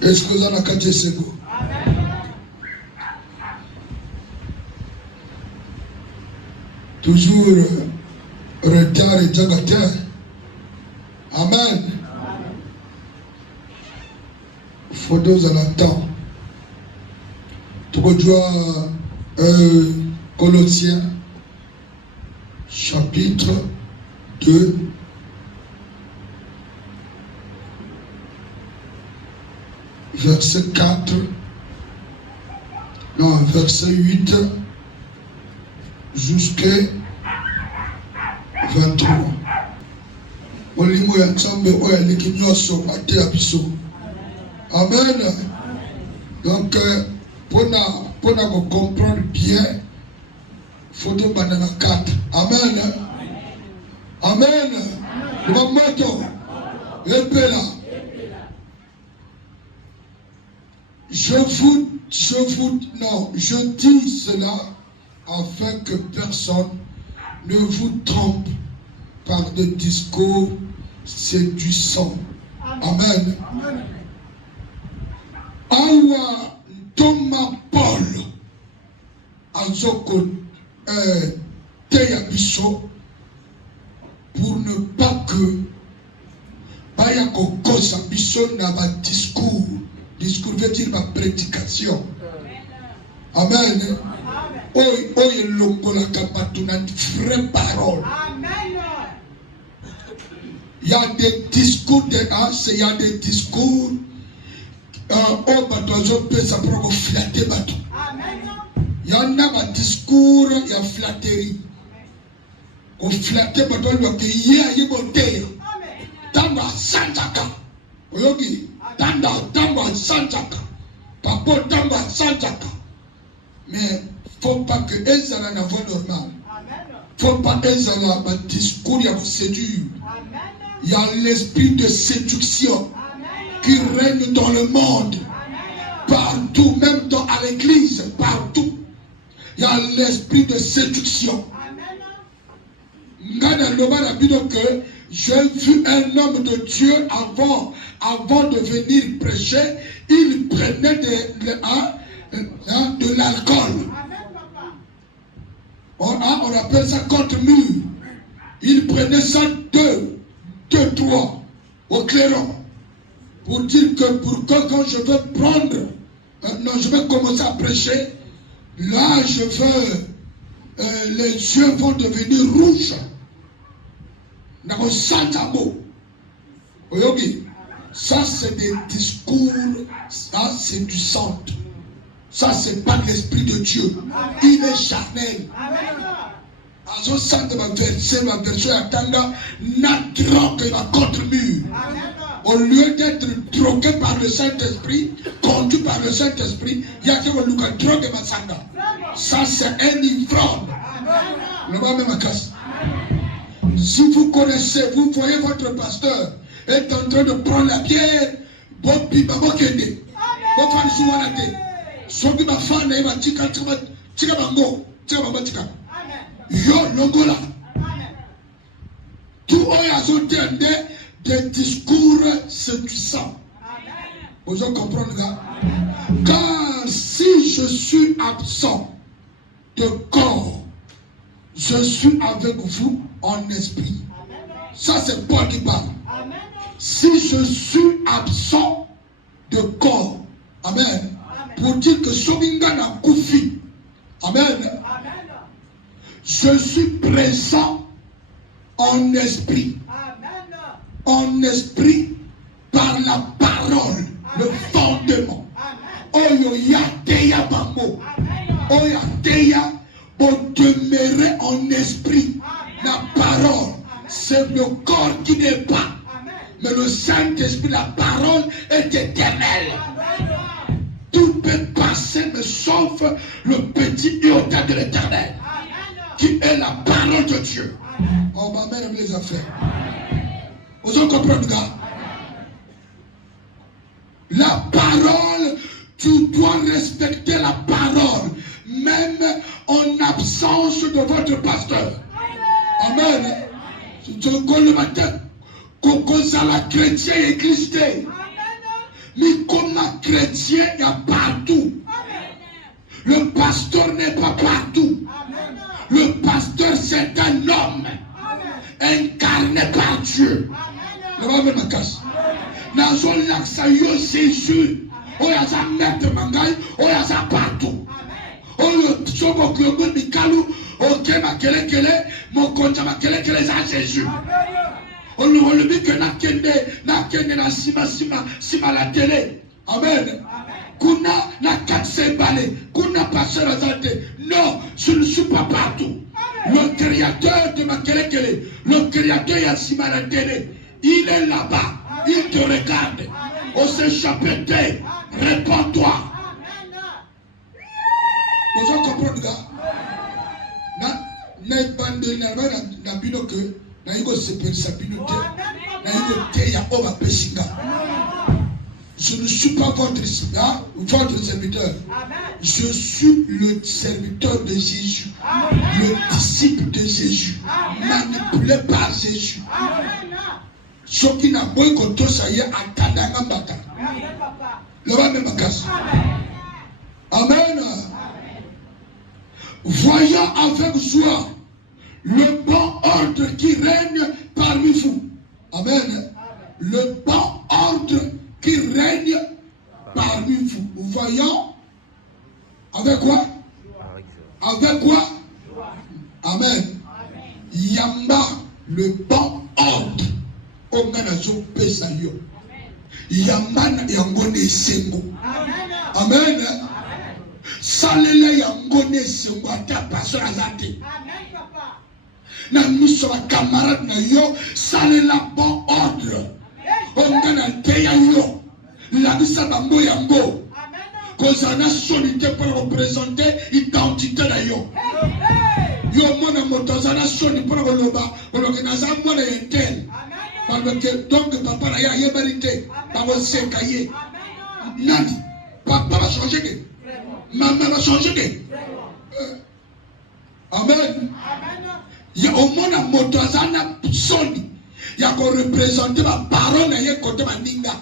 Est-ce que vous en avez catché ce goût? Toujours retard et jagateur. Amen. Faut deux en attendre. Tu peux jouer Colossiens chapitre 2. Verset 4. Non, verset 8 jusqu'à 23. Amen. Donc, pour nous comprendre bien, il faut que nous 4. Amen. Amen. Je dis cela afin que personne ne vous trompe par des discours séduisants. Amen. Awa Thomas Paul Azoko Teyabiso pour ne pas que Bayako Kosa Biso n'a pas discours. Discours veut dire ma prédication. Amen. Oye longola kapatuna vraie parole. Il y a des discours il y a des discours on va ça pour flatter bateau. Il y en a des discours, il y a flatterie. On flatter bateau, il y a une bouteille. Tamba Santaka. Oyogi. Tamba Santaka. Papa Tamba Santaka. Mais faut pas que Ezra n'a pas normal. Faut pas Ezra un discours il vous séduire. Il y a l'esprit de séduction qui règne dans le monde. Partout, même à l'église, partout. Il y a l'esprit de séduction. J'ai vu un homme de Dieu avant de venir prêcher, il prenait de l'alcool. On appelle ça contre mur. Il prenait ça 2-3 au clairon. Pour dire que quand je veux prendre, je vais commencer à prêcher, là les yeux vont devenir rouges. Ça c'est des discours, ça c'est du sang. Ça c'est pas l'esprit de Dieu. Il est charnel. À ce sens de ma version attendant, n'a drogue va contre mur. Au lieu d'être drogué par le Saint-Esprit, conduit par le Saint-Esprit, il y a que le drogue et masanga. Ça c'est un ivrogne. Le bas même à casse. Si vous connaissez, vous voyez votre pasteur est en train de prendre la bière, bon pipa bon kende, bon fan souanate, soki ma fan na ima tika bango, tika. Yo longola. Tout oya zotende des discours séduisants. Vous en comprenez, gars? Car si je suis absent de corps, je suis avec vous en esprit. Ça c'est Paul qui parle. Si je suis absent de corps, amen. Pour dire que Sobinga n'a koufi, amen. Je suis présent en esprit. En esprit par la parole, le fondement. Oyo ya teya bango. Oya teya pour demeurer en esprit. La parole, c'est le corps qui n'est pas. Mais le Saint-Esprit, la parole est éternelle. Tout peut passer, mais sauf le petit iota de l'éternel, qui est la parole de Dieu. On va mettre les affaires. Vous en comprenez, gars? La parole, tu dois respecter la parole, même en absence de votre pasteur. Amen. Je le matin, qu'on la chrétien église. Mais comment Maman chrétien, il y a partout. Le pasteur n'est pas partout. Le pasteur, c'est un homme incarné par Dieu. Le va ma casse. Nazo laksa yo Jésus. Oya za maître mangai, oya za partout. Oyo sobo kyogo mikalu, oke makele mon konja makele za Jésus. On le dit que na kende na sima la télé. Amen. Kuna na katse bale, kuna pasteur azate. Non, je ne suis pas partout. Le créateur de makele, le créateur Yassima la télé, il est là-bas. Il te regarde. On s'est chapeté. Réponds-toi. Vous comprenez, gars? Na bande na bino que na iko se bino te. Na iko te ya oba pesinga. Je ne suis pas votre serviteur. Je suis le serviteur de Jésus. Le disciple de Jésus. Manipulé par Jésus. Ce qui n'a pas été ça y est à Bata. Le va même Amen. Voyons avec joie le bon ordre qui règne parmi vous. Amen. Le bon ordre qui règne parmi vous. Voyons avec quoi? Avec quoi? Amen. Yamba, le bon ordre. Onganazo pesa yo. Yamana yangone sengo. Amen. Salela yangone sengo ata pastor azate. Amen papa. Na miso wa camarade na yo salela bon ordre. Ongana teya yo. La bisa bango yango. Amen. Kozana solité pour représenter identité na yo. Yo mona motozana soni pour loba, ologenaza mona yentel. Parce que donc papa n'a rien mérité. Papa s'est caillé. Nani. Papa va changer. Maman va changer. Amen. Il y a au moins un motozana soni. Il y a qu'on représente ma parole et côté ma ninga.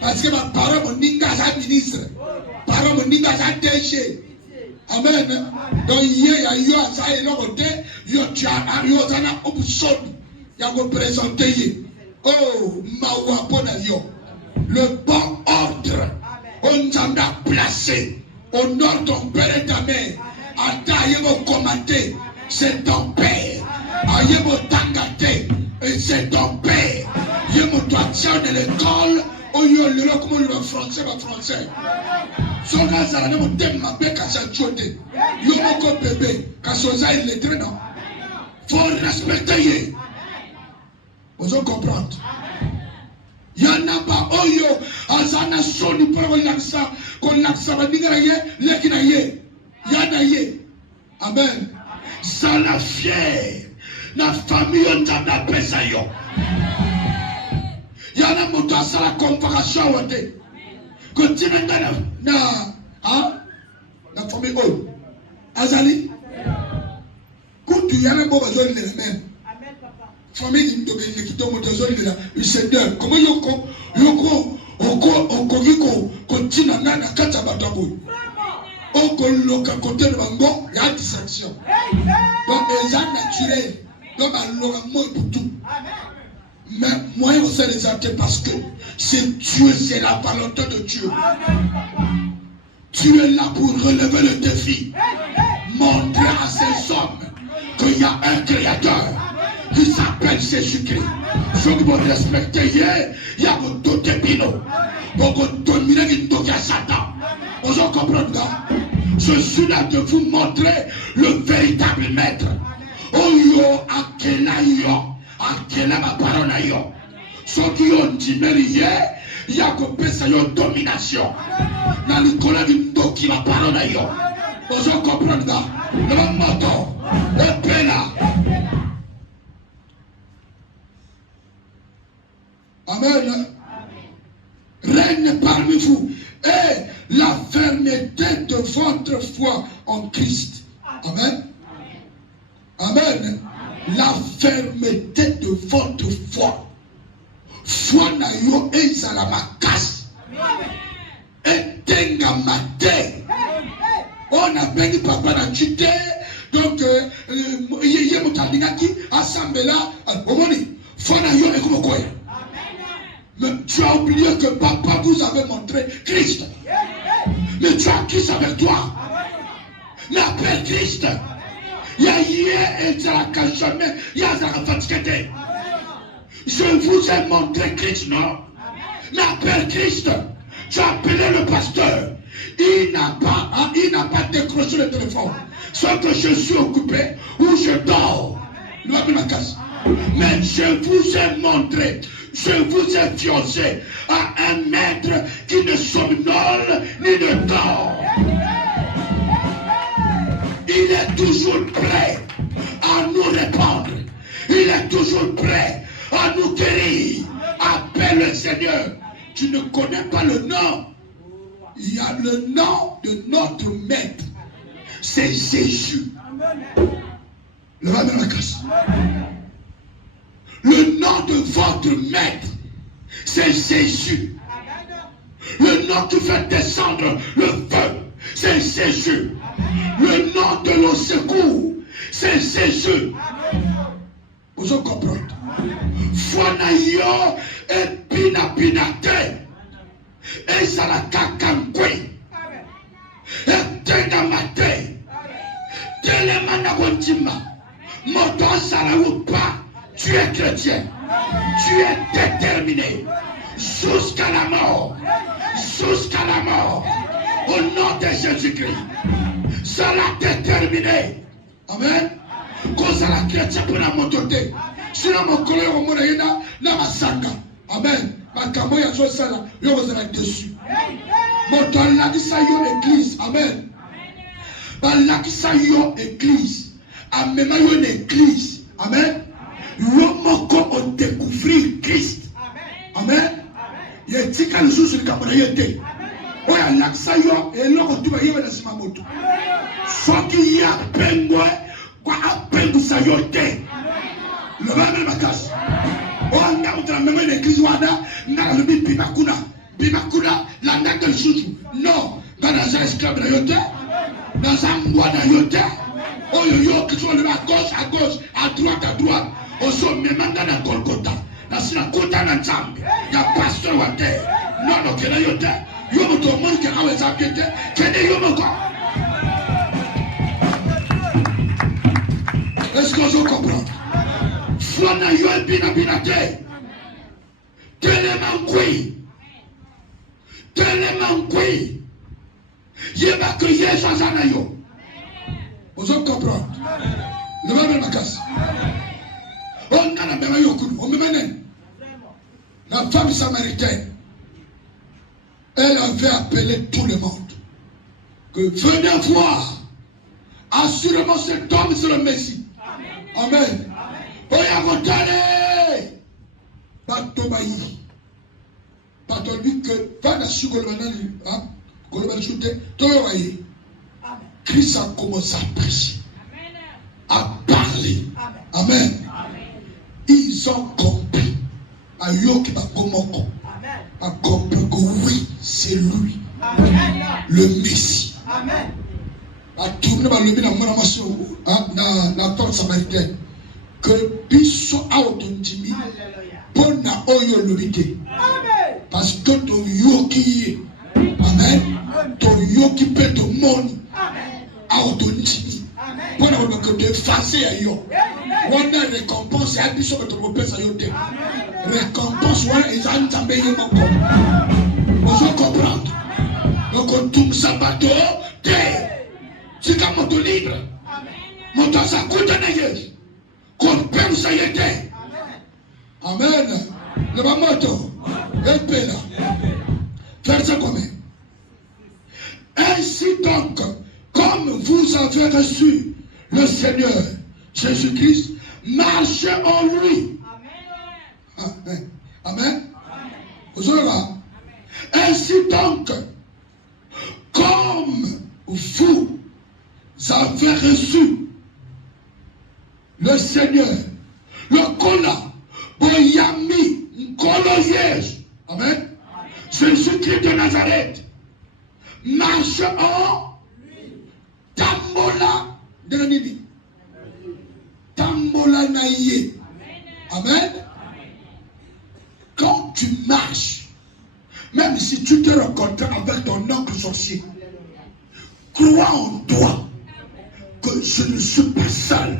Parce que ma parole mon ninga c'est ministre. Parole mon ninga c'est DG. Amen. Donc il y a yo ça et l'autre yo tu as yo ça na opsoni. Il y a qu'on présenter. Oh, le bon ordre, on t'en a placé. Honore ton père et ta mère. Attaille vos commenter, c'est ton père. Aïe vos tangate, et c'est ton père. Yé mon toi tiens de l'école, oh yo le comment le français va français. Son gars ça ne me t'aime ma bec à sa chaude. Yo mon bébé, quand son ça il est très non. Faut respecter. Vous en comprenez? Il y en a pas, oh yo, azana soni pour qu'on laksa banigaraye, lekinaye, yanaye. Amen. Ça la fière, la famille on t'a appelé ça yo. Il y en a moto à ça la convocation ou te. Continue la famille oh. Azali. Quand tu y a un bon besoin de la même. Famille de qui tombe dans zone là, le Seigneur. Comment yoko continue à nana kata batabo. Oko loka côté de bango, il y a distraction. Donc les gens naturels, donc alors moi pour tout. Mais moi on sait les actes parce que c'est Dieu, c'est la volonté de Dieu. Tu es là pour relever le défi, montrer à ces hommes qu'il y a un créateur qui s'appelle Jésus-Christ. Je vous respecte, il y a un doté pino. Pour que dominer une doté à Satan. Vous comprenez? Je suis là de vous montrer le véritable maître. Oh yo, akela yo, akela ma parole yo. Ceux qui ont dit il y a qu'on peut ça yo domination. Dans le collègue d'une doté ma parole yo. Vous comprenez? Le moto, le pena. Amen. Règne parmi vous et la fermeté de votre foi en Christ. Amen. Amen. La fermeté de votre foi. Foi na yo ezala makasi. On a béni papa dans Chité. Donc, il y a Moutalingaki, assemblée là, au moni. Fonayo et Kumokoya. Mais tu as oublié que papa vous avait montré Christ. Mais tu as Christ avec toi. Mais appelle Christ. Il y a hier et jamais. Il y a fatigué. Je vous ai montré Christ, non? Mais appelle Christ. Tu as appelé le pasteur. Il n'a pas décroché le téléphone. Soit que je suis occupé ou je dors. Mais je vous ai montré, je vous ai fiancé à un maître qui ne somnole ni ne dort. Il est toujours prêt à nous répondre. Il est toujours prêt à nous guérir. Appelle le Seigneur. Tu ne connais pas le nom. Il y a le nom de notre maître. C'est Jésus. Le va dans la casse. Le nom de votre maître, c'est Jésus. Le nom qui fait descendre le feu, c'est Jésus. Le nom de nos secours, c'est Jésus. Vous comprenez? Fonayo et pinapinate. Et ça la kakangwe. Et tenamate. Telemanagontima. Moto Salaoupa. Tu es chrétien. Tu es déterminé. Jusqu'à la mort. Jusqu'à la mort. Au nom de Jésus-Christ. Cela déterminé. Amen. Cause à la chrétien pour la mototé. Sinon mon collègue au monde na masanga. Amen. Ma camo ya zo sala. Yo vous êtes dessus. Moto la kisayo église. Amen. Ba la kisayo église. Amema yo une église. Amen. L'homme comme on découvrir Christ. Amen. Il y a des cas de choses sur le camarade. Oh, il y a l'accent et l'homme tout va y avoir dans ce moment. Soit qu'il y a pengouin, quoi à pengou ça y est. Le même bagage. Oh, on a dans la même église ouada, n'a le bimakuna, bimakuna, la nata de chouchou. Non, dans un esclave de yote, dans un bois de yote. Oh yo yo, qui sont à gauche, à droite. Au sommet, même dans la Golgotha. Dans la Kota na Nzambe. Il y a pasteur à terre. Non, qui est là, yote. Yo mo to monde qui a les abjectés. Qui est yo mo quoi? Est-ce que vous comprenez? Fwana yo et binate. Tellement qui. Yeba que yezazana yo. Vous comprenez? Le même makas. On a la même yokuru. On me mène. La femme samaritaine, elle avait appelé tout le monde. Que venez voir. Assurément cet homme c'est le Messie. Amen. Oya votale. Batobayi. Batolbi que va na sugolmanani. Golomani chute. Toyowayi. Christ a commencé à prêcher, à parler. Amen. Ils ont compris. À Yoki Bakomoko. A compris que oui, c'est lui. Le Messie. Amen. A tourné par le mina monamation na porte samaritaine. Que biso a otondimi. Pour na oyo lobité. Parce que ton yoki. Amen. Ton yoki peut te moni. Autonomie. Pour que de effacer à yo. On a récompense et addition de ton père à yo. Récompense, ils ont entamé yo moko. Vous comprendre? Donc on tourne sabato, c'est comme moto libre. Moto ça coûte un aïe. Qu'on perd ça y était. Amen. Le moto. Et là. Faire ça comme. Ainsi donc. Comme vous avez reçu le Seigneur Jésus-Christ, marchez en lui. Amen. Amen. Vous avez là. Ainsi donc, comme vous avez reçu le Seigneur, le Kola, Boyami, Nkoloyej, Amen. Jésus-Christ de Nazareth, marchez en Tambola de l'ennemi. Tambola naïe. Amen. Quand tu marches, même si tu te rencontres avec ton oncle sorcier, crois en toi que je ne suis pas seul.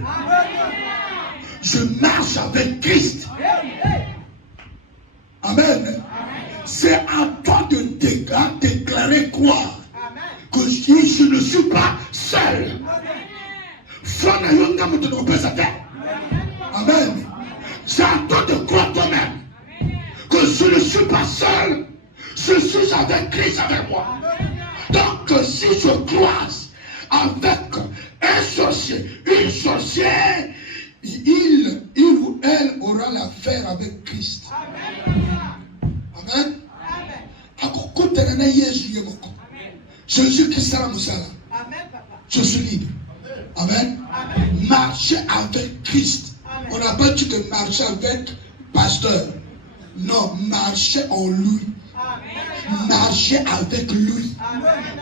Je marche avec Christ. Amen. C'est à toi de déclarer, croire que je ne suis pas seul. Amen. C'est à toi de croire toi-même que je ne suis pas seul. Je suis avec Christ avec moi. Donc si je croise avec un sorcier, une sorcière, il ou elle aura l'affaire avec Christ. Amen. Jésus-Christ, je suis libre. Amen. Marcher avec Christ. On n'a pas dit de marcher avec pasteur. Non, marcher en lui. Marcher avec lui.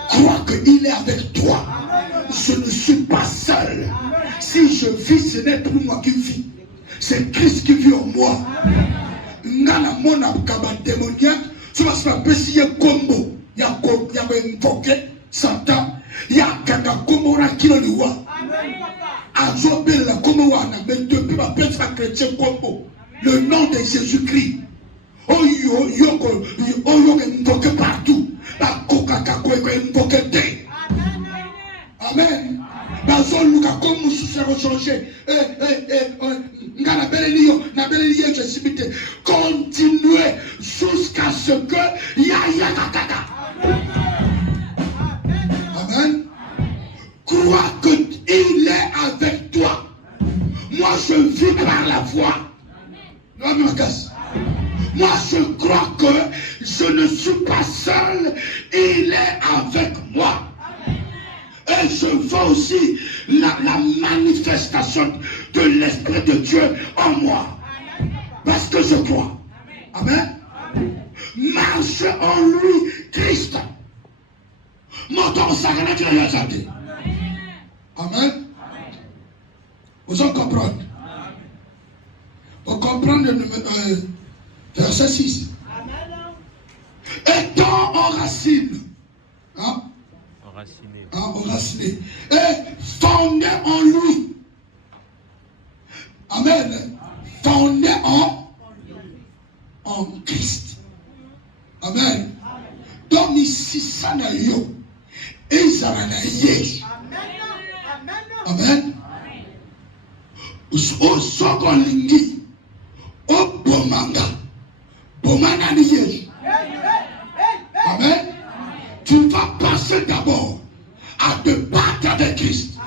Crois qu'il est avec toi. Je ne suis pas seul. Si je vis, ce n'est plus moi qui vis. C'est Christ qui vit en moi. Nana mon abkaba démoniaque. Tu vas se faire si combo. Il y a invoqué Satan. Il y a kaka combo na kilo liwa. Azobel la combo wana. Mais depuis ma petite chrétien combo. Le nom de Jésus-Christ. Oh yo invoqué partout. La coca kako invoqué té. Amen. Bazon luka comme nous se rechanger. Continuez jusqu'à ce que ya kaka. Amen. Crois qu'il est avec toi. Moi je vis par la foi. Moi je crois que je ne suis pas seul. Il est avec moi. Et je vois aussi la manifestation de l'Esprit de Dieu en moi. Parce que je crois. Amen. Marche en lui, Christ. Montant sacré qui l'a chanté. Amen. Vous en comprenez. Vous comprenez le verset 6. Étant enraciné. Hein? Enraciné. Et fondé en lui. Amen. Fondé en Christ. Amen. Donc ici, ça n'a yo. Et ça n'a yé. Amen. Au second lingi. Au bomanga. Bomanga yé. Amen. Tu vas passer d'abord à te battre avec Christ.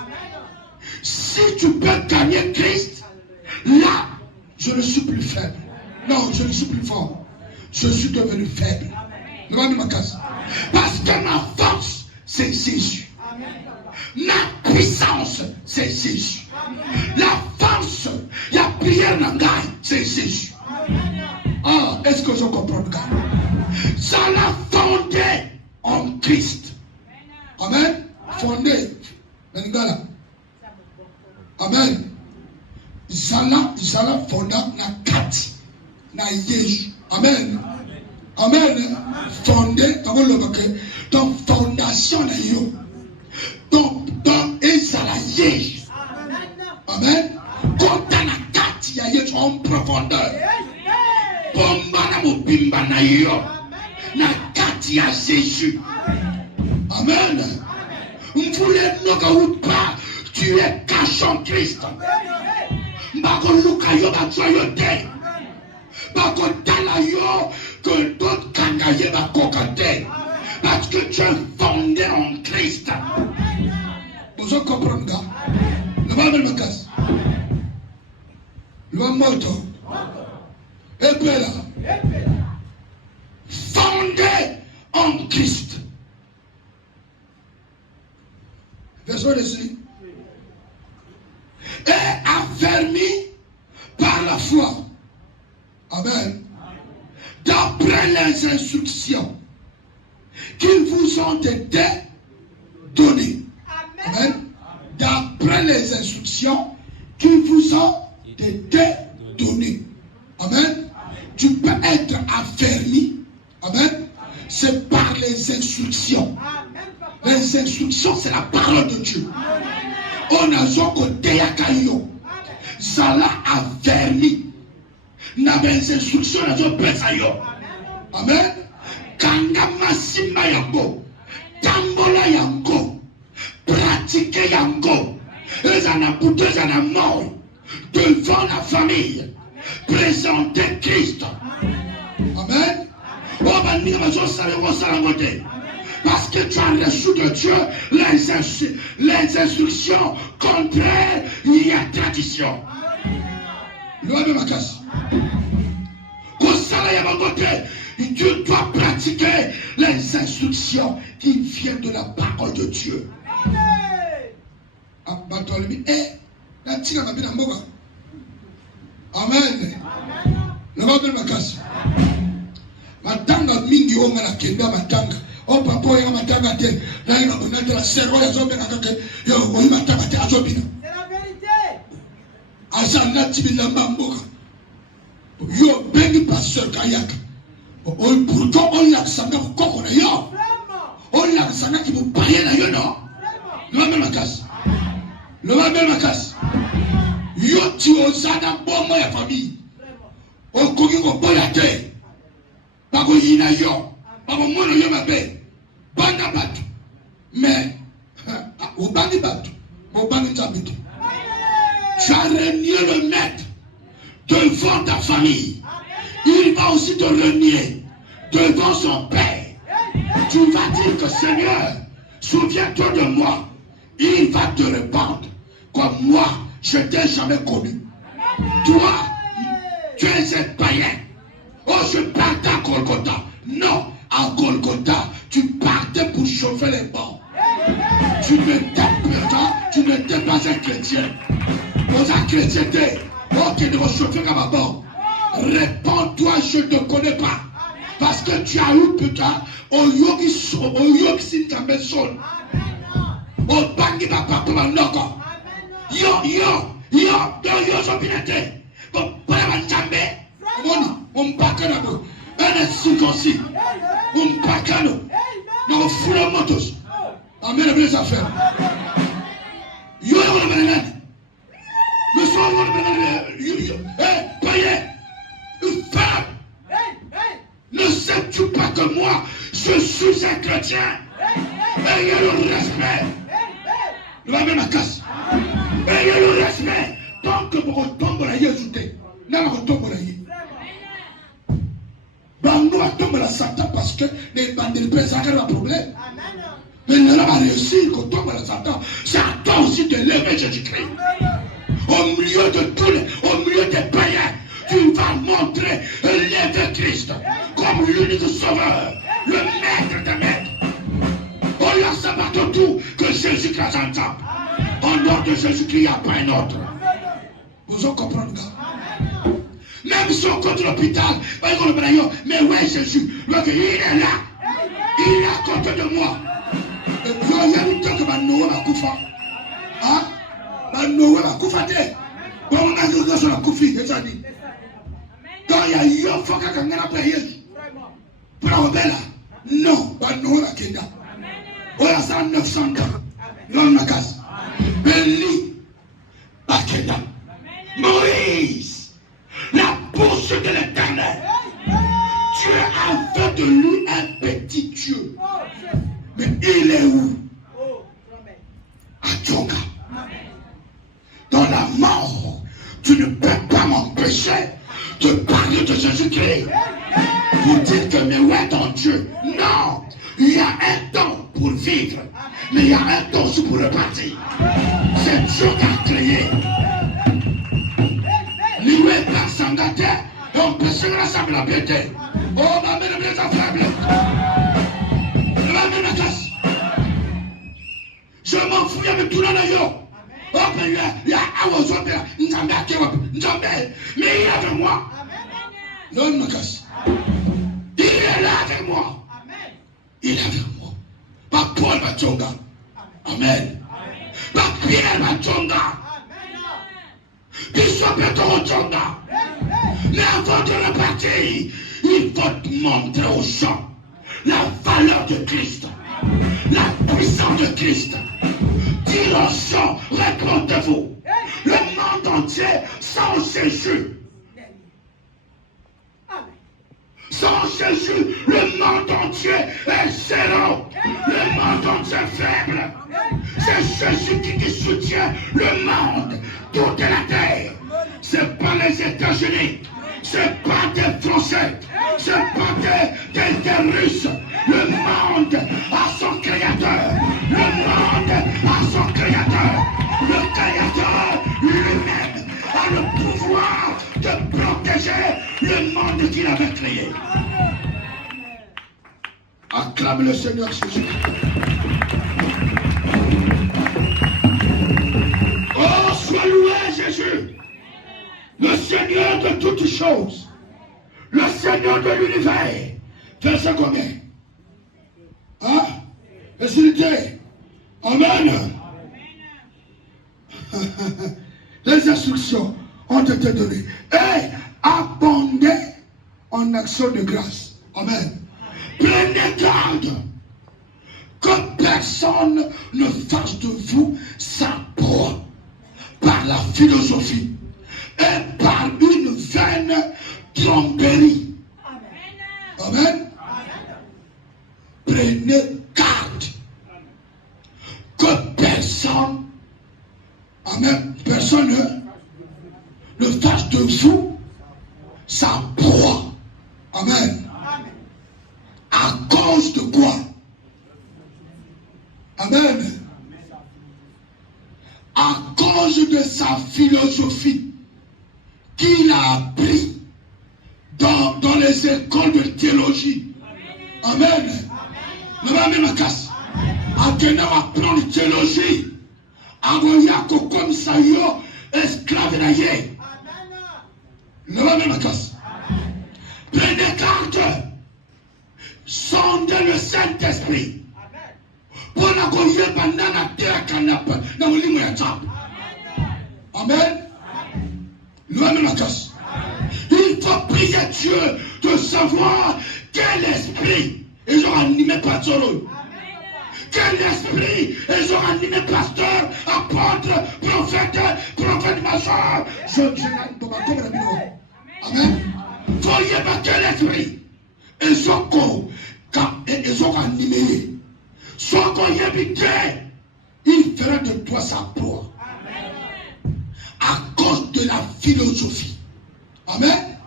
Si tu peux gagner Christ, là, je ne suis plus faible. Non, je ne suis plus fort. Je suis devenu faible. Parce que ma force, c'est Jésus. Ma puissance, c'est Jésus. La force, il y a prière dans le c'est Jésus. Ah, est-ce que je comprends? Ça l'a fondé en Christ. Amen. Fondé. Amen. Zala fonda na kati na Yesu. Amen. Amen. Fondé donc fondation na yo. Donc ezala Yesu. Amen. Kota na kati ya Yesu en profondeur. Bomba na mobimba na yo. Na kati ya Jésus. Amen. Vous voulez ou pas, tu es caché en Christ. Bako luka yo ba joyote. Bako tala yo que d'autres kangaye ba kokate. Parce que tu es fondé en Christ. Vous comprenez? Le va me casse. Le va moto. Et puis là. Fondé en Christ. Verset dessus. Et affermi par la foi. Amen. D'après les instructions qui vous ont été données. Amen. les instructions qui vous ont été données. Amen. Tu peux être affermi. Amen. C'est par les instructions. Les instructions, c'est la parole de Dieu. On a son côté yakayo. Ça l'a affermi. Na les instructions, na zo pesa yo. Amen. Kanga masima yango. Tambola yango. Pratiquer yango. Les anaboutés en mort. Devant la famille. Présenter Christ. Amen. Parce que tu as reçu de Dieu les instructions contraires à la tradition. Tu dois pratiquer les instructions qui viennent de la parole de Dieu. Amen. Matanga mingi onga na kenda matanga. O papa ya matanga te. Na ina bonate la sero ya zombe na kake. Yo o matanga te azobina. C'est la vérité. Asa na tibina mboka. Yo bengi pasteur kayaka. O pourtant on l'a sanga ko na yo. On l'a sanga ki bu paye na yo no. Le même makas. Le même makas. Yo ti osana bomo ya famille. O koki ko boya te. Bako yina yo, bako mono yo mabe, bana batu, mais au bani batu, au bani tabito. Tu as renié le maître devant ta famille. Il va aussi te renier devant son père. Tu vas dire que Seigneur, souviens-toi de moi. Il va te répondre comme moi, je t'ai jamais connu. Toi, tu es un païen. Oh, je partais à Golgotha. Non, à Golgotha, tu partais pour chauffer les bancs. Tu n'étais pas un chrétien. Vous êtes chrétien. Oh, tu dois chauffer comme un banc. Réponds-toi, je ne te connais pas. Parce que tu as eu putain, au yogi sin ta maison. Au bangi ma papa ma noko. Yo, sopinete. Bon, pas la jambe. Mon bacano, un circoncis, mon bacano, nos foulons motos. Amen, les affaires. Yo, me sois payé, une femme. Ne sais-tu pas que moi, je suis un chrétien? Ayez le respect. La même casse. Ayez le respect. Tant que vous retombez la yézouté, n'a pas retombé la yé. Bango a tombé la Satan parce que les bandits pèsent un problème. Mais nous avons réussi qu'on tombe la Satan. C'est à toi aussi de lever Jésus-Christ. Au milieu de tous les, au milieu des païens, tu vas montrer lever Christ comme l'unique sauveur, le maître des maîtres. On lui a sabat tout que Jésus-Christ entend. En dehors de Jésus-Christ, il n'y a pas un autre. Vous en comprenez, gars? Même si on contre l'hôpital, mais ouais Jésus, il est là. Il est à côté de moi. Il y a une temps que Noé va couper. Hein? Noé va couper. Bon, on a dit que c'est la coufi, c'est ça dit. Donc il y a eu un foka quand on a payé. Pour la rebelle, non, Noé va quitter. On a 900 ans. L'homme n'a casse. Béni, Bakeda. Moïse, la bouche de l'Éternel. Dieu a fait de lui un petit Dieu. Mais il est où? À Djonga. Dans la mort, tu ne peux pas m'empêcher de parler de Jésus-Christ. Pour dire que mais où est ton Dieu? Non, il y a un temps pour vivre, mais il y a un temps aussi pour repartir. C'est Dieu qui a créé. L'oué par Sangate, et on peut se rassembler la bête. Oh, ma mère, mes enfants, je m'en fous avec tout le monde. Oh, mais il y a un oiseau, mais il est avec moi. Non, me casse. Il est là avec moi. Il est avec moi. Pas Paul Matonga. Amen. Pierre Matonda. Bishop Matonda. Mais avant de repartir, il faut te montrer aux gens la valeur de Christ, la puissance de Christ. Dire aux gens, répondez-vous. Le monde entier sans Jésus. Sans Jésus, le monde entier est zéro. Le monde entier est faible. C'est Jésus qui soutient le monde, toute la terre. C'est pas les États-Unis, c'est pas des Français, c'est pas des Russes. Le monde a son créateur. Le monde a son créateur. Le créateur lui-même a le pouvoir de protéger le monde qu'il avait créé. Acclame le Seigneur Jésus. Oh, sois loué Jésus, le Seigneur de toutes choses, le Seigneur de l'univers. Verset combien? Hein? Facilité. Amen. Les instructions ont été données. Et abondez en action de grâce. Amen. Prenez garde que personne ne fasse de vous sa proie par la philosophie et par une vaine tromperie. Amen. Amen. Prenez garde que personne, amen, personne ne fasse de vous sa proie. Amen. À cause de quoi? Amen. À cause de sa philosophie qu'il a appris dans les écoles de théologie. Amen. Amen. Amen. Apprendre théologie. Agoyako comme ça yo esclave naïe. Amen. Prenez garde. Sondez le Saint-Esprit. Pour la goyer banana terre canapa dans le lit de table. Amen. Il faut prier Dieu de savoir quel esprit ils ont animé pasteur. Quel esprit ils ont animé pasteur, apôtre, prophète major. Amen. Voyez pas quel esprit ils ont animé. Soit qu'on y habite, il fera de toi sa proie. À cause de la philosophie. Amen.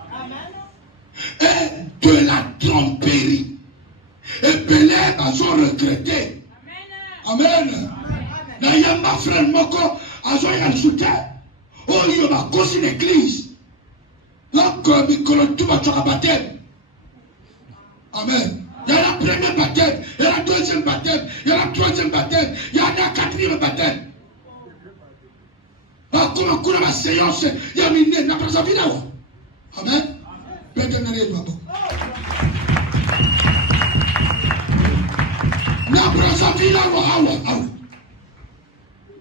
Et de la tromperie. Et Bélève a son regretté. Amen. D'ailleurs, ma frère Moko a son ajouté. Oh, il va causer l'église. Là, comme il colonne tout va faire un baptême. Amen. Il y a la première baptême, il y a la deuxième baptême, il y a la troisième baptême, il y a la quatrième baptême. Comme on a la séance, il y a une n'a pas sa vie là. Amen. Peut-être n'arrive pas. N'a pas sa vie là.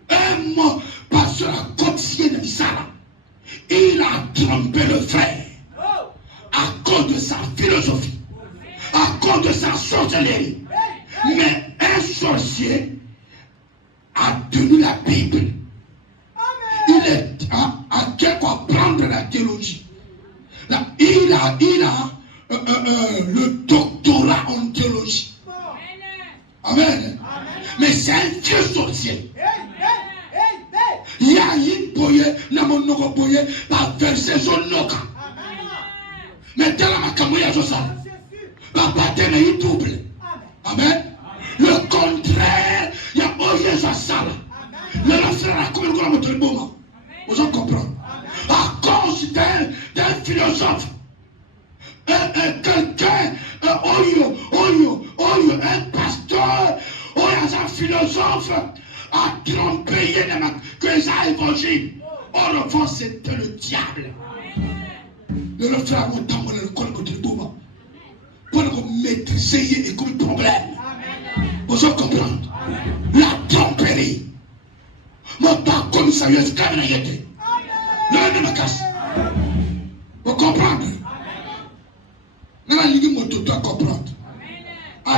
Et moi, pasteur a continué de ça. Il a trompé le frère à cause de sa philosophie. À cause de sa sorcellerie. Mais un sorcier a tenu la Bible. Il est à quelque apprendre la théologie. Là, il a le doctorat en théologie. Amen. Mais c'est un vieux sorcier. Il y a une boye, namonoko boye, par verset zonoka. Mais dans la makamouya josa. Baptême est double. Amen. Le contraire, il y a Oye Zassala. Le frère a comme le notre moment. Vous en comprenez. À cause d'un philosophe, quelqu'un, un pasteur, un philosophe a trompé que ça évangile. Or, avant, c'était le diable. Le frère a monté le col contre le moment. Pour maîtriser et comme problème. Vous en comprenez. La tromperie. Mon pas commissariat, c'est quand même été. L'un de ma casse. Vous comprenez? Dans la ligue, mon tout à comprendre. Au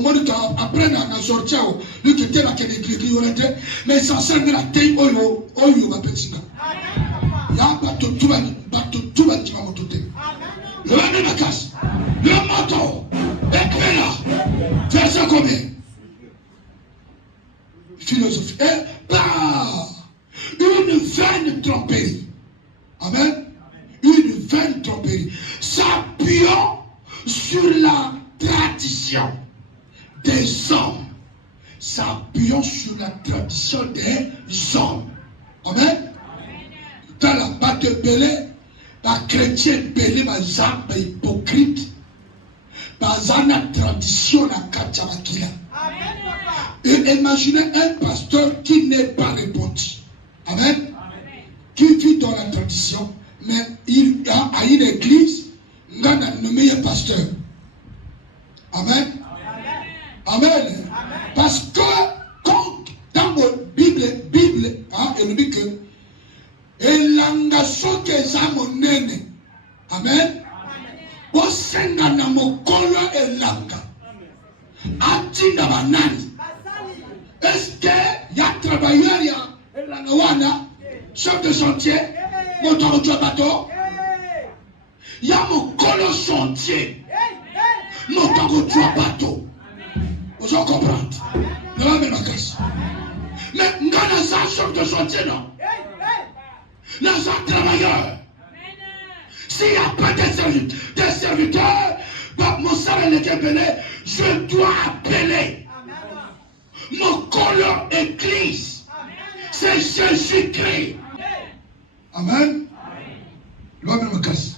moment où après on a sorti, lui qui était là, qui est écrit, mais sans servir la taille, on va petit. Il y a tout va dire mon tout. Le vent de ma casse, le manteau, écrit là, verset combien? Philosophie. Et par une vaine tromperie. Amen. Une vaine tromperie. S'appuyant sur la tradition des hommes. S'appuyant sur la tradition des hommes. Amen. Dans la part de Belé, la chrétienne Belé, par hypocrite, par la tradition la Kachabakila. Et imaginez un pasteur qui n'est pas répandu. Amen. Qui vit dans la tradition, mais il a une église, il a le meilleur pasteur. Amen. Amen. Parce que quand dans la Bible, il dit que elangaso keza monene. Amen. Osenga na mokolo elanga. Atinda banani. Est-ce que y a travailleur ya elanga chef de chantier, moteur de bateau? Il y a mokolo chantier. Moteur de bateau. Vous comprenez? Non, mais mais ngana ça chef de chantier non. Les autres travailleurs. S'il n'y a pas de serviteurs, mon salaire est belé, je dois appeler mon colon église. C'est Jésus-Christ. Amen. L'homme me casse.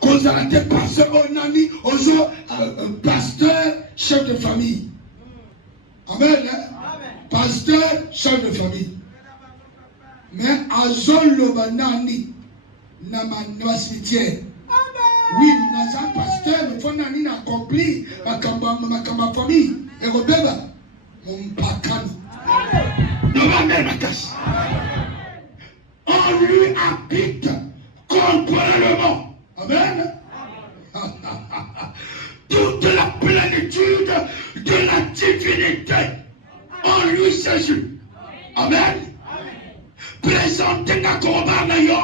Quand vous arrêtez pasteur, on a mis aux pasteur, chef de famille. Amen. Pasteur, chef de famille. Mais Azol Lobanani, n'a pas cimetière. Oui, n'a pas pasteur, mais faut n'ani accompli ma famille. Et Robeba, mon pacano. On lui habite corporellement. Amen. Toute la plénitude de la divinité en lui Jésus. Amen. Présentez la combat nayo,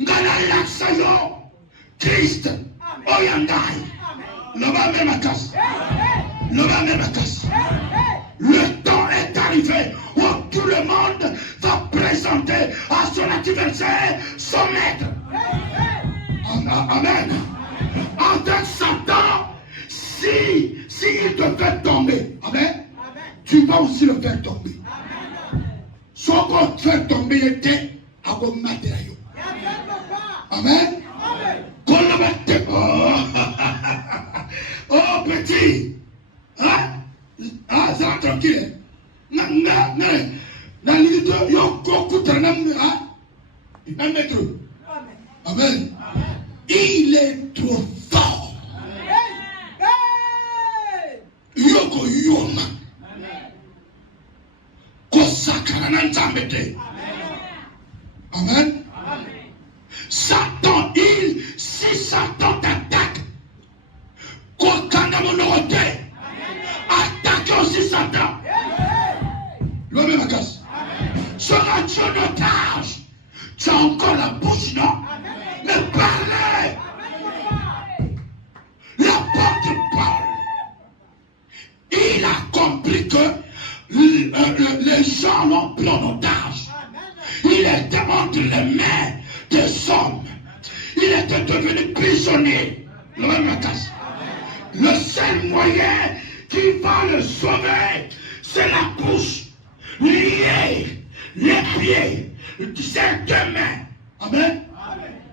ngala laksa yo, Christ, oyandai, l'homme même à casse, l'homme même à casse. Le temps est arrivé où tout le monde va présenter à son adversaire son maître. Amen. En tant que Satan, si il te fait tomber, amen, tu vas aussi le faire tomber. Ce qu'on fait tomber était à vos matériaux. Amen. Oh petit. Hein? Ah, ça va tranquille. Amen. Il est trop fort. Yoko yoma. Amen. Satan, si Satan t'attaque, attaque aussi Satan. L'homme est ma casse. Sera-tu un otage? Tu as encore la bouche, non? Mais parlez. L'apôtre Paul, il a compris que les gens l'ont pris en otage. Il était entre les mains des hommes. Il était devenu prisonnier. Le seul moyen qui va le sauver, c'est la bouche. Lier les pieds, ses deux mains. Amen.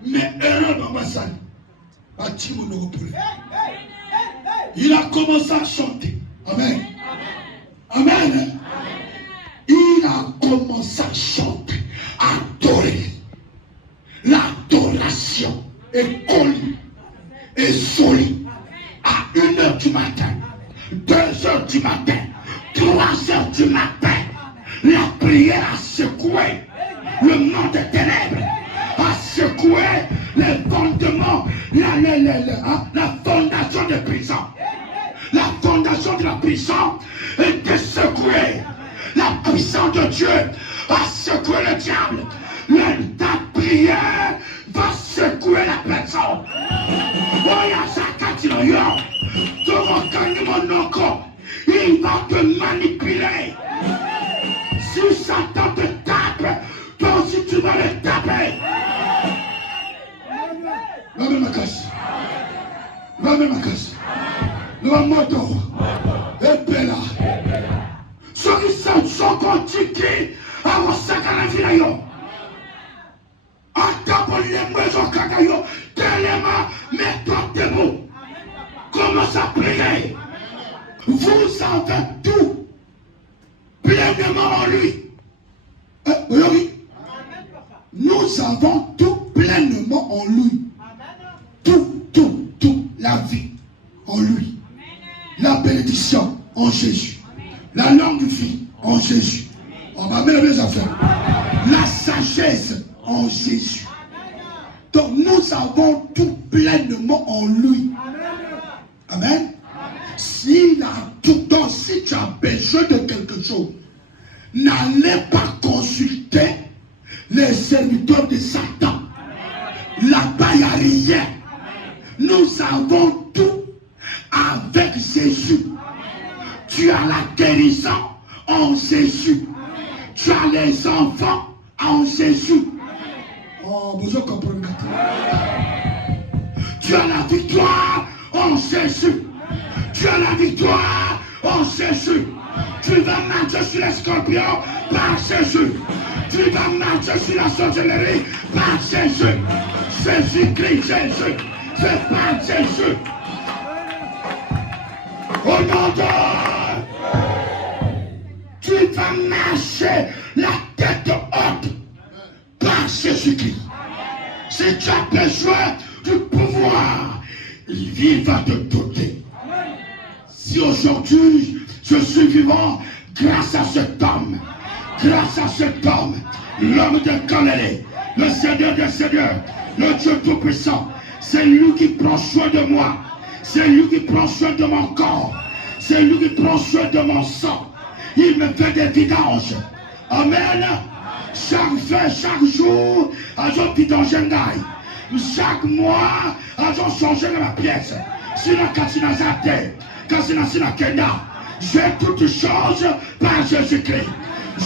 Mais erreur d'ambassade. Il a commencé à chanter. Amen. Amen. Il a commencé à chanter, à adorer. L'adoration est connue et solide à 1h du matin, 2h du matin, 3h du matin. La prière a secoué le monde des ténèbres, a secoué les fondements, la fondation des puissants. La fondation de la puissance était secouée. La puissance de Dieu a secoué le diable. Ta prière va secouer la personne. Il va te manipuler. Si Satan te tape, toi aussi tu vas le taper. Va ma casse. Va ma casse. Va moto. Et bella. Ceux qui sont contiqués à vos sacs à la vie. Attends les maisons kakayo. Tellement, mets-toi debout. Commence à prier. Vous avez tout pleinement en lui. Nous avons tout pleinement en lui. Tout. La vie en lui. La bénédiction en Jésus. La longue vie en Jésus. On va mettre les affaires. La sagesse en Jésus. Donc nous avons tout pleinement en lui. Amen. Si tu as besoin de quelque chose, n'allez pas consulter les serviteurs de Satan. Là-bas, il n'y a rien. Nous avons tout avec Jésus. Tu as la guérison en Jésus. Tu as les enfants en Jésus. Oh, vous comprenez. Tu as la victoire en Jésus. Tu as la victoire en Jésus. Tu vas marcher sur les scorpions par Jésus. Tu vas marcher sur la sorcellerie par Jésus. Jésus-Christ, Jésus. C'est par Jésus. Au nom de... Tu vas marcher la tête haute par Jésus-Christ. Si tu as besoin du pouvoir, il va te doter. Si aujourd'hui je suis vivant grâce à cet homme, l'homme de Galilée, le Seigneur des Seigneurs, le Dieu Tout-Puissant, c'est lui qui prend soin de moi, c'est lui qui prend soin de mon corps, c'est lui qui prend soin de mon sang. Il me fait des vidanges. Amen. Chaque jour, je vidange un gars. Chaque mois, je change ma pièce. Si la Katina Zate, Kasina Kenya, j'ai toutes choses par Jésus-Christ.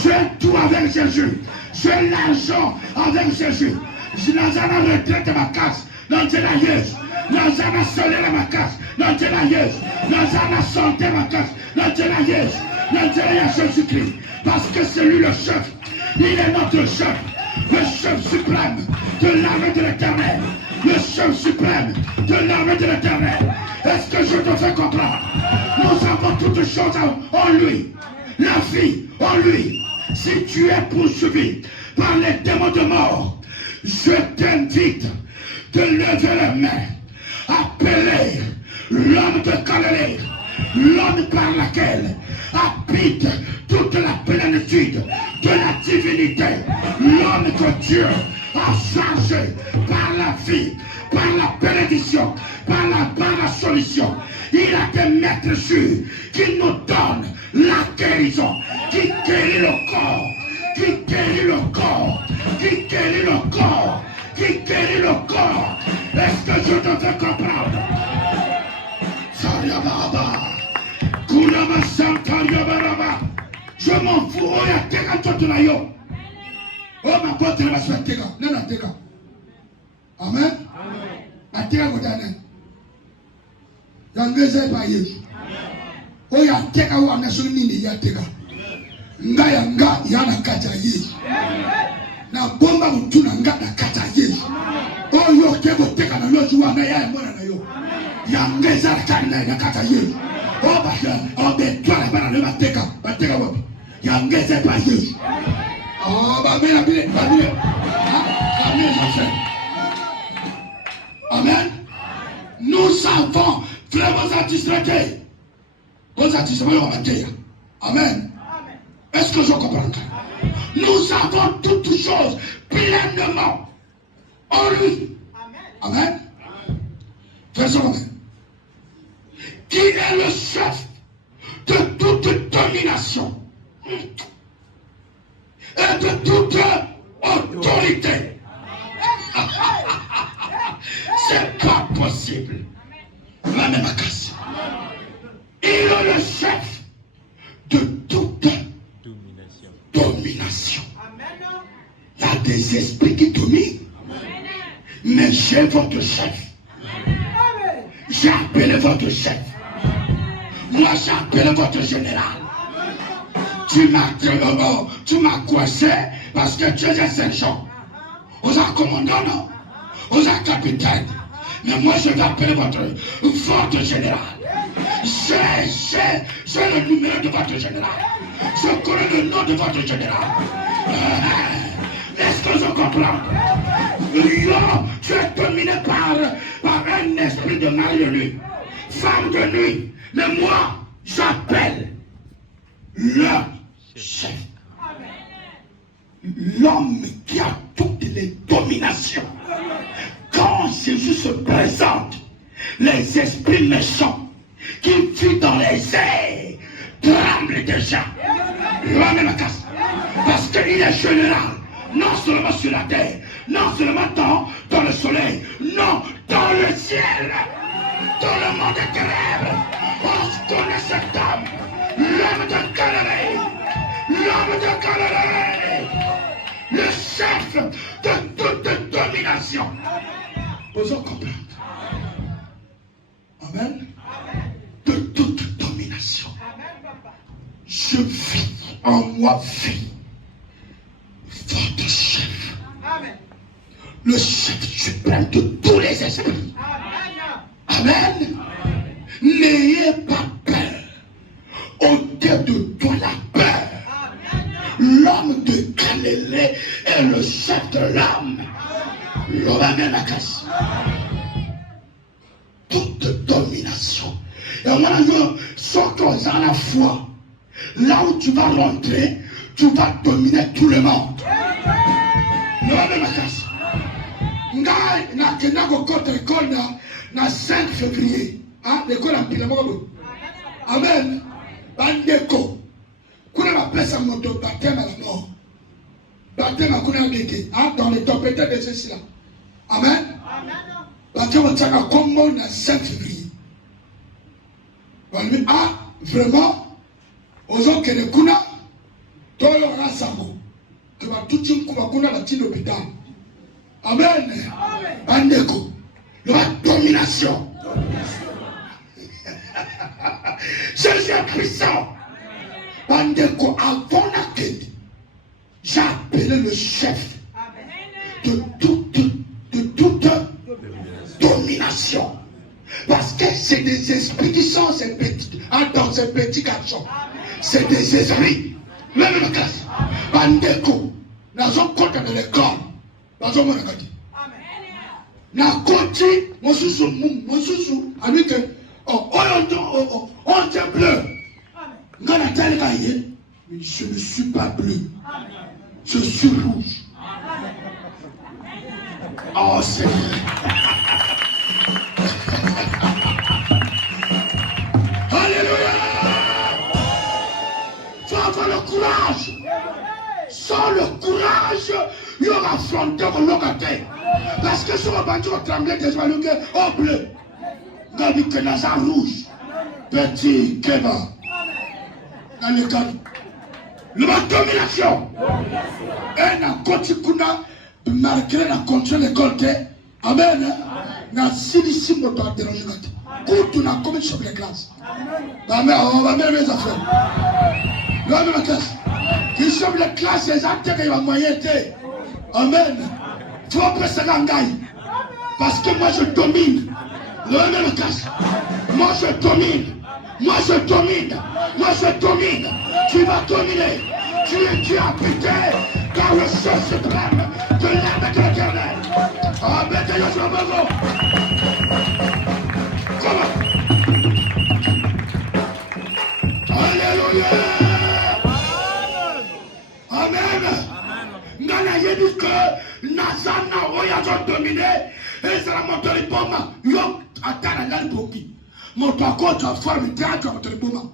J'ai tout avec Jésus. J'ai l'argent avec Jésus. Je n'ai pas retraite ma casse. Non, j'ai la yes. Non, j'ai la soleil ma casse. Non, j'ai la yes. Non, j'ai la santé ma casse. Non, j'ai la yes. Non, j'ai la Jésus-Christ. Parce que c'est lui le chef. Il est notre chef. Le chef suprême de l'armée de l'Éternel. Le chef suprême de l'armée de l'Éternel. Est-ce que je te fais comprendre? Nous avons toutes choses en lui. La vie en lui. Si tu es poursuivi par les démons de mort, je t'invite de lever les mains, appeler l'homme de Galilée, l'homme par laquelle habite toute la plénitude de la divinité, l'homme que Dieu a chargé par la vie, par la bénédiction, par la solution. Il a des maîtres sûrs qui nous donnent la guérison, qui guérit le corps, qui guérit le corps, qui guérit le corps, qui guérit le corps. Est-ce que je te fais comprendre? Je m'en fous, oh ya teka toto na yo. Oh ma pote na baswa teka, nana teka. Amen. Ateka kodane. Yangeze pa Yesu. Oh ya teka wa na so nini ya teka. Nga yana kata Yesu. Na bomba mutuna nga na kata Yesu. Oh yo kebo teka na lo juwa na ya mwana na yo. Yangeze kana na kata Yesu. Oh bah oh de toi la bana le bateka wapi. Yangeze pa Yesu. Oh bah mais la bile. Amen. Nous avons frères vos artistes. Vos artistes vont Amen. Est-ce que je comprends? Nous avons toutes choses pleinement en lui. Amen. Faisons Amen. Qui est le chef de toute domination et de toute autorité. C'est pas possible. La même casse. Il est le chef de toute domination. Il y a des esprits qui dominent. Mais j'ai votre chef. J'ai appelé votre chef. Moi j'ai appelé votre général. Tu m'as coincé parce que tu es un sergent. Vous êtes commandant, non? Vous êtes capitaine. Mais moi je vais appeler votre général. J'ai le numéro de votre général. Je connais le nom de votre général. Est-ce que je comprends? Tu es dominé par un esprit de mari de nuit, femme de nuit. Mais moi, j'appelle le chef. L'homme qui a toutes les dominations. Quand Jésus se présente, les esprits méchants qui vivent dans les airs tremblent déjà. Parce qu'il est général. Non seulement sur la terre, non seulement dans le soleil, non, dans le ciel, dans le monde des ténèbres. On connaît cet homme, l'homme de Galilée, l'homme de Galilée, le chef de toute domination. Vous en comprenez? Amen. De toute domination. Je vis en moi, vie. Votre chef. Amen. Le chef suprême de tous les esprits. Amen. Amen. N'ayez pas peur. Ôtez de toi la peur. L'homme de Galilée est le chef de l'homme. L'homme même à casse. Toute domination. Et on a sans cause à la foi. Là où tu vas rentrer, tu vas dominer tout le monde. L'homme même à casse. Ngai na kena kokota école na 5 février. Ah, l'école en pile modo. Amen. Bandeko. Kuna ma pesa moto baptême à la mort. Baptême à kuna ngeke. Ah, dans les tempêtes de ceci là. Amen. Baptême au tsaka kombo na 5 février. Ah, vraiment. Aux gens qui ne kuna tolo rasambo. Que va tout une kuba kuna la tine l'hôpital. Amen. Bandeko. La domination. Jésus est puissant. Bandeko, avant la quête, j'ai appelé le chef de toute domination. Parce que c'est des esprits qui sont ces petits, dans ces petits garçons. C'est des esprits. Même le cas. Bandeko, nous avons compté dans l'école. Nous avons regardé. Na koti mosusu ami que on est bleu. Je ne suis pas bleu. Je suis rouge. Oh Seigneur. Alléluia. Tu vas avoir le courage. Sans le courage, il y aura affronté au locataire. Parce que sur le bateau, on tremblait des oiseaux au bleu. On a dit que dans un rouge. Petit Keva. Dans le cadre. Le domination. Et na koti kuna malgré la contre l'école. Amen. Na silisi moto a dérangé. Où na commis sur les classes. Amen. On va mettre mes affaires. Là, même la classe. Qui sont les classes, les actes qui vont moyen. Amen. Tu vas presser la gagne. Parce que moi je domine. Le même casse. Moi je domine. Moi je domine. Moi je domine. Tu vas dominer. Tu as habité dans le chef suprême de l'âme de l'éternel. Amen. Comment? Alléluia. dit que Nazana Oyazo dominé, et ça la montre les pommes, yo, attends la boki. Mon toit, tu as formé, tu as montré les pommes.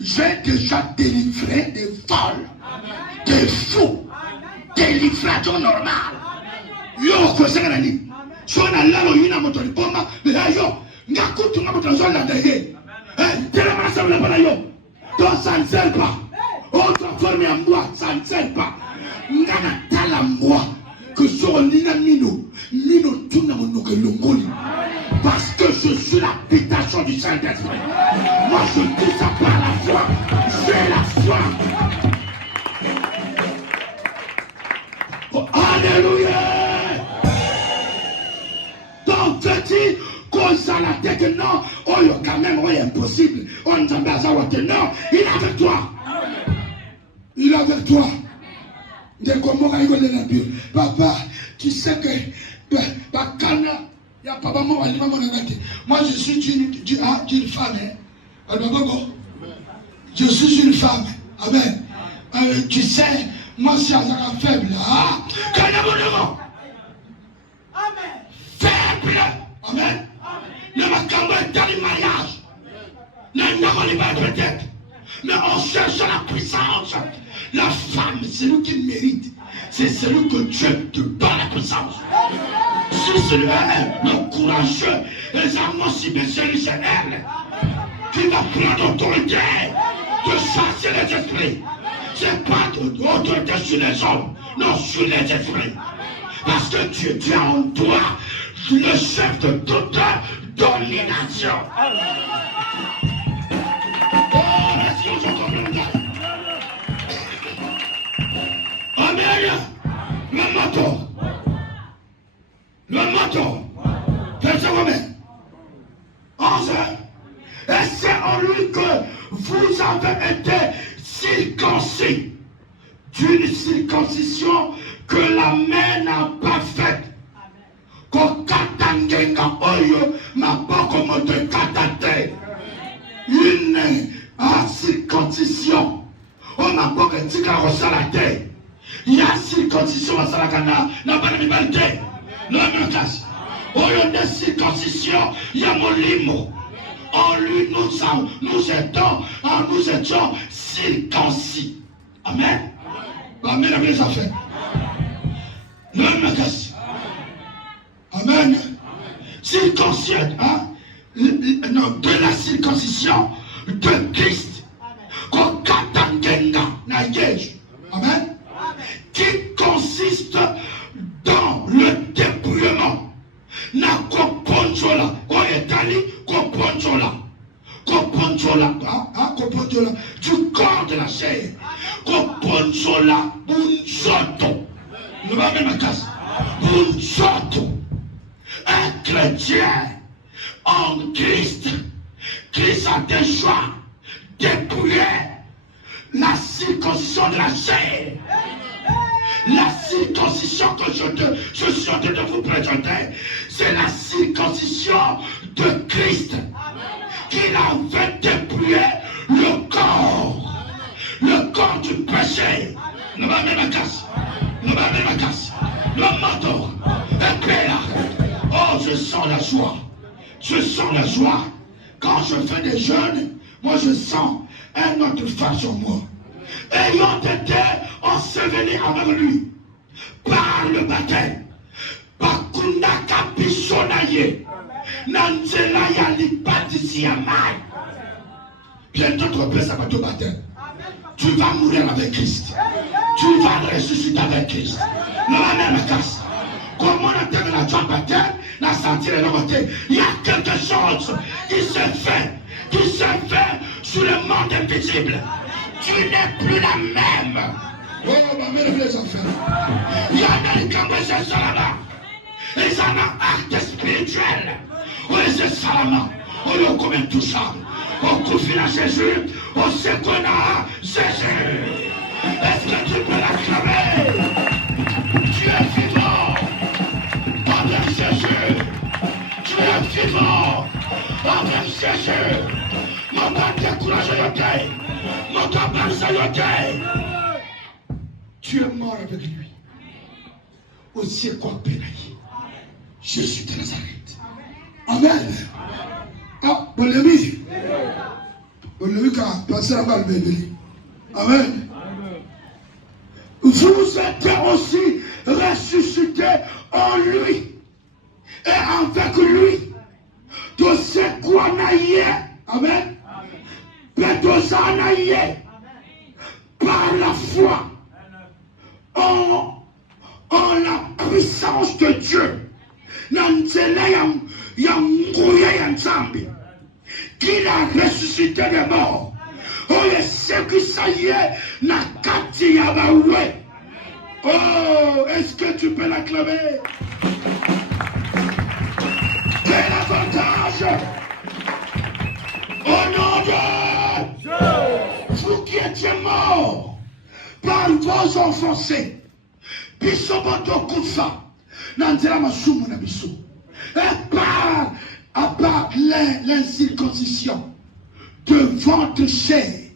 J'ai déjà délivré des vols, des fous, des livraisons normales. Yo, quoi c'est que l'on dit? Si on a là, on a montré les pommes, mais là, yo, n'a coûté ma montre la derrière. Tellement ça ne va pas yo. Donc ça ne sert pas. Autre forme à moi, ça ne sert pas. N'a pas la moi que sur l'ina mino tout n'a mon que l'ongoli. Parce que je suis l'habitation du Saint-Esprit. Moi je dis ça par la foi. C'est la foi. Oh, alléluia. Donc je dis cause à la tête que non, oh quand même, oh impossible. On ne s'en base à non, il est avec toi. Il est avec toi. Papa, tu sais que moi je suis une femme. Je suis une femme. Amen. Tu sais, moi je suis un faible. Faible. Amen. Ne m'a qu'à dans le mariage. Ne pas de tête. Mais on cherche la puissance. La femme, c'est celui qui mérite. C'est celui que Dieu te donne la puissance. Si celui-là, le courageux, les amants si bien celui c'est elle, qui va prendre l'autorité de chasser les esprits. C'est pas l'autorité sur les hommes, non sur les esprits. Parce que tu es en toi le chef de toute domination. Amen. Le moto, verset Romain 11. Et c'est en lui que vous avez été circoncis, d'une circoncision que la main n'a pas faite. Une circoncision. On n'a pas que tu as la terre. Il y a circoncision à Salakana, n'a pas de liberté. Non, mais casse. Oh, il y a une circoncision, il y a mon limo. En lui, nous étions circoncis. Amen. Amen, avec les affaires. Non, mais casse. Amen. Circoncision, hein? Non, de la circoncision de Christ. Amen. Qui consiste dans le dépouillement. Na koponjola, koponjola, du corps de la chair. Koponjola, bunzoto. Nous va même à casse. Bunzoto. Un chrétien en Christ. Christ a déjà dépouillé la circoncision de la chair. La circoncision que je suis en train de vous présenter, c'est la circoncision de Christ. Qu'il avait dépouillé le corps du péché. Ne va même à casse. Ne va même à casse. Le moto. Et puis là. Oh, je sens la joie. Je sens la joie. Quand je fais des jeûnes, moi je sens un autre face sur moi. Ayant été ensevelis avec lui par le baptême, Bakunda Kapishonaye, Nanzela Yalipatisi Yamai. Bientôt tu vas ça va te baptême. Tu vas mourir avec Christ. Tu vas ressusciter avec Christ. Non, la casse. Comment on a la joie baptême, la sentir la nouveauté. Il y a quelque chose qui se fait sur le monde invisible. Tu n'es plus la même. Oh, ma mère, les enfants. Il y a des conversations sur là-bas. Ils en ont acte spirituel. Oh, c'est ça là-bas. Oh, il y a combien tout ça. On confie à Jésus. On sait qu'on a Jésus. Est-ce que tu peux l'acclamer? Tu es vivant. Avec Jésus. Tu es vivant. Avec Jésus. Mon père décourage le thé. Mon père pense le thé. Tu es mort avec lui. Aussi quoi pénaï. Jésus de Nazareth. Amen. Ah, bon ami. Bon ami, quand passer la balle, bébé. Amen. Vous êtes aussi ressuscités en lui et avec lui. De ce quoi naïe. Amen. Par la foi en la puissance de Dieu. Qu'il a ressuscité des morts. Oh, et ce qui ça y est, n'a kati yabaoué. Oh, est-ce que tu peux l'acclamer? Quel avantage! Au nom de vous qui étiez morts par vos offensés, bisoboto kufa, nanzela masumu na biso, et à part l'incirconcision de votre chair,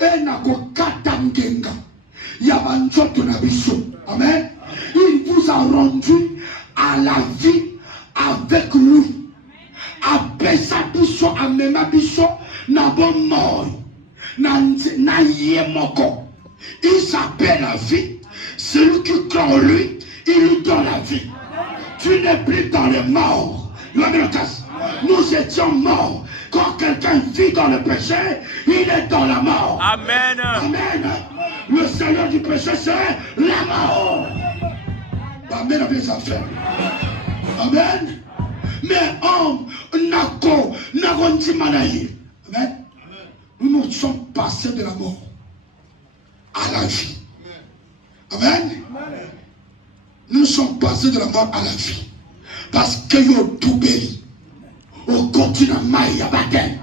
et nako katangenga, yabanzoto na biso, amen. Il vous a rendu à la vie avec lui. Apesa biso amema biso na bon mort na yemoko. Il s'appelle la vie. Celui qui croit en lui, il lui donne la vie. Tu n'es plus dans le mort. Nous étions morts. Quand quelqu'un vit dans le péché, il est dans la mort. Amen. Amen. Le Seigneur du péché, c'est la mort. Amen avec les affaires. Amen. Mais homme, Amen. Nous nous sommes passés de la mort à la vie. Amen. Nous sommes passés de la mort à la vie. Parce que au continent Maïa Baten,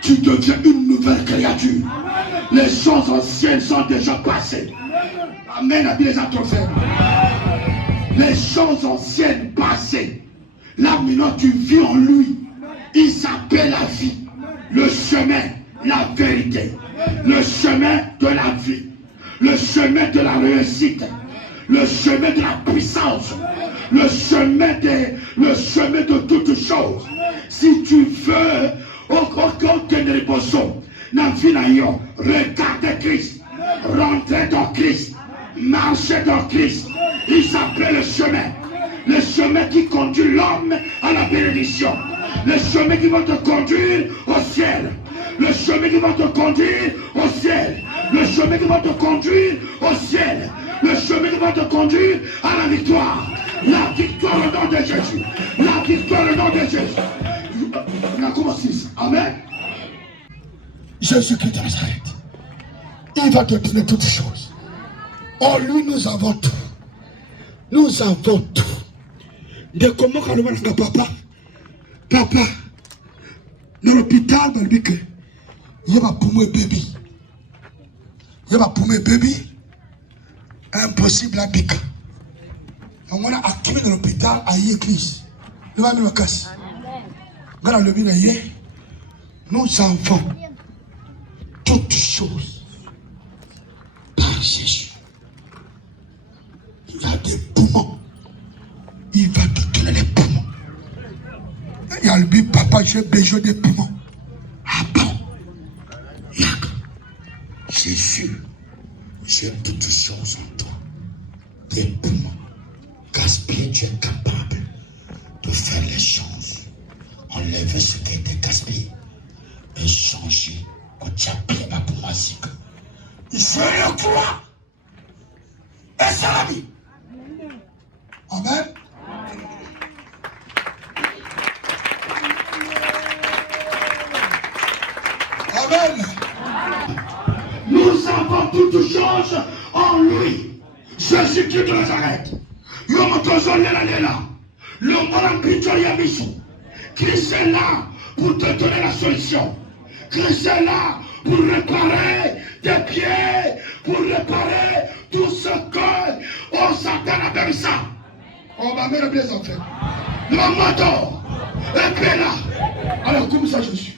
tu deviens une nouvelle créature. Les choses anciennes sont déjà passées. Amen. Les choses anciennes passées. Là maintenant tu vis en lui. Il s'appelle la vie. Le chemin, la vérité. Le chemin de la vie. Le chemin de la réussite. Le chemin de la puissance. Le chemin de toutes choses. Si tu veux, regardez Christ. Rentrez dans Christ. Marchez dans Christ. Il s'appelle le chemin. Le chemin qui conduit l'homme à la bénédiction. Le chemin qui va te conduire au ciel. Le chemin qui va te conduire au ciel. Le chemin qui va te conduire au ciel. Le chemin qui va te conduire à la victoire. La victoire au nom de Jésus. La victoire au nom de Jésus. On a commencé ça. Amen. Jésus-Christ de Nazareth. Il va te donner toutes choses. En lui, nous avons tout. Nous avons tout. De comment quand on va papa, dans l'hôpital, il y a pour moi bébé. Il y a pour moi bébé. Impossible à piquer. On a acquis dans l'hôpital à l'église. Nous allons le casser. Dans le bien, nous avons toutes choses par Jésus. Il a des poumons. Il va te donner les poumons. Il a dit, papa, j'ai besoin des poumons. Ah bon? Jésus, j'ai toutes choses en toi. Des poumons. Gaspiller, tu es capable de faire les choses. Enlever ce qui a été gaspillé. Et changer. Quand tu as pris ma poumon, je le crois. Et c'est la vie. Amen. Amen. Nous avons toutes choses en lui. Jésus-Christ de Nazareth. Christ est là pour te donner la solution. Christ est là pour réparer tes pieds, pour réparer tout ce que Satan a permis ça. On va mettre les enfants. Le moto est là. Alors, comme ça, je suis.